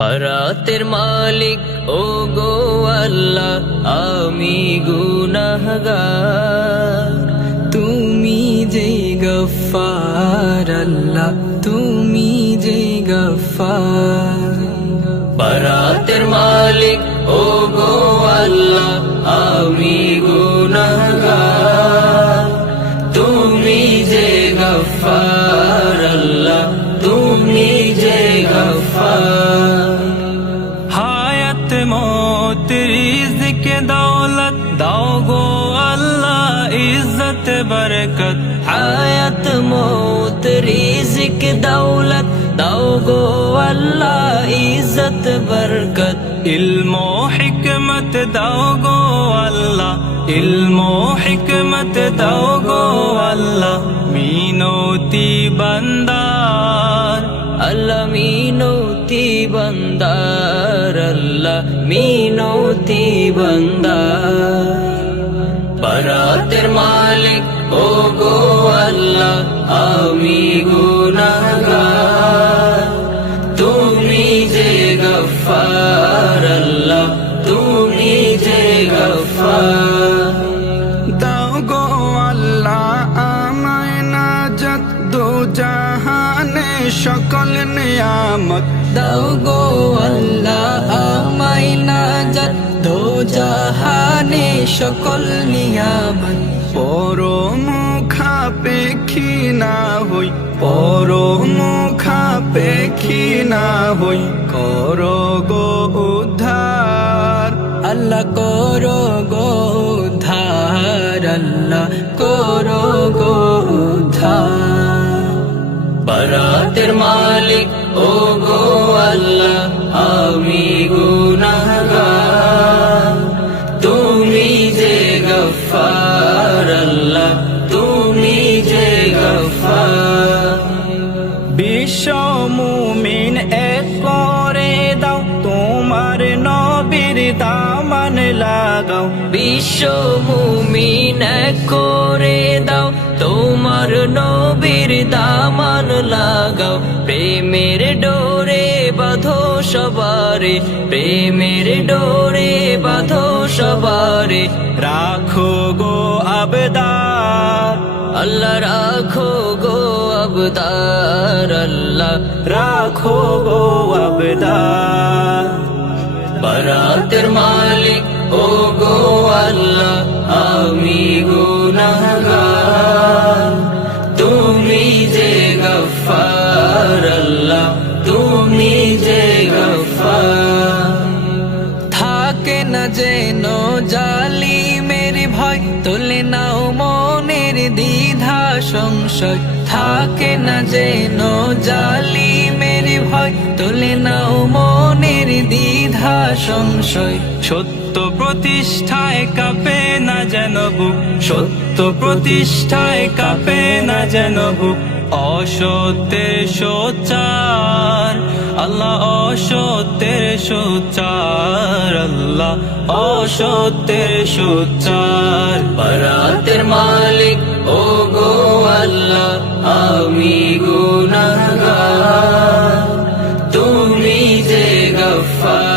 রাতের মালিক ও গো আল্লাহ, আমি গুনাহগার। তুমি যে গফফার আল্লাহ, তুমি যে গফফার। রাতের মালিক ও গো আল্লাহ, আমি গুনাহগার। তুমি যে গফফার আল্লাহ, তুমি যে গফফার। হায়াত মৌত রিজক দৌলত দাও গো আল্লাহ, ইজ্জত বরকত। হায়াত মৌত রিজিক দৌলত দাও গো আল্লাহ, ইজ্জত বরকত। ইলম ও হিকমত দাও গো আল্লাহ, ইলম ও হিকমত দাও গো আল্লাহ। মিনতি বান্দার আল্লাহ মিনতি বান্দার, আল্লাহ মিনতি বান্দার। রাতের মালিক ও গো আল্লাহ, আমি গুনাহগার। তুমি যে গফফার আল্লাহ, তুমি যে গফফার। দাও গো আল্লাহ আমায় নাজাত, দো জাহানে সকল নিয়ামত। দাও গো আল্লাহ আমায় নাজাত, দো জাহানে সকল নিয়ামত। পর মুখাপেক্ষী না হই, পর মুখাপেক্ষী না হই, করো গো উদ্ধার। আল্লাহ করো গো উদ্ধার, আল্লাহ করো গো উদ্ধার। রাতের মালিক ও গো আল্লাহ, আমি গুনাহগার। তুমি যে গফফার আল্লাহ, তুমি যে গফফার। বিশ্ব মুমিন এক করে দাও, তোমার নবীর দামান লাগাও। বিশ্ব মুমিন এক করে দাও, তোমার নবীর দামান লাগাও। প্রেমের ডোরে বাঁধো সবারে, প্রেমের ডোরে বাঁধো সবারে। রাখো গো আবদার, আল্লাহ রাখো গো আবদার, আল্লাহ রাখো গো আবদার। রাতের মালিক ও গো আল্লাহ, আমি গুনাহগার। তুমি যে গফফার আল্লাহ, তুমি যে গফফার। থাকে না যেন জালিমের ভয়, তোলে নাও মনের দ্বিধা সংশয়। থাকে না যেন জালিমের ভয়, তোলে নাও মনের দ্বিধা সংশয়। সত্য প্রতিষ্ঠায় কাঁপে না যেন বুক, সত্য প্রতিষ্ঠায় কাঁপে না যেন বুক। অসত্যের সোচ্চার আল্লাহ, অসত্যের সোচ্চার আল্লাহ, অসত্যের সোচ্চার। রাতের মালিক ও গো আল্লাহ, আমি গুনাহগার। তুমি যে গফফার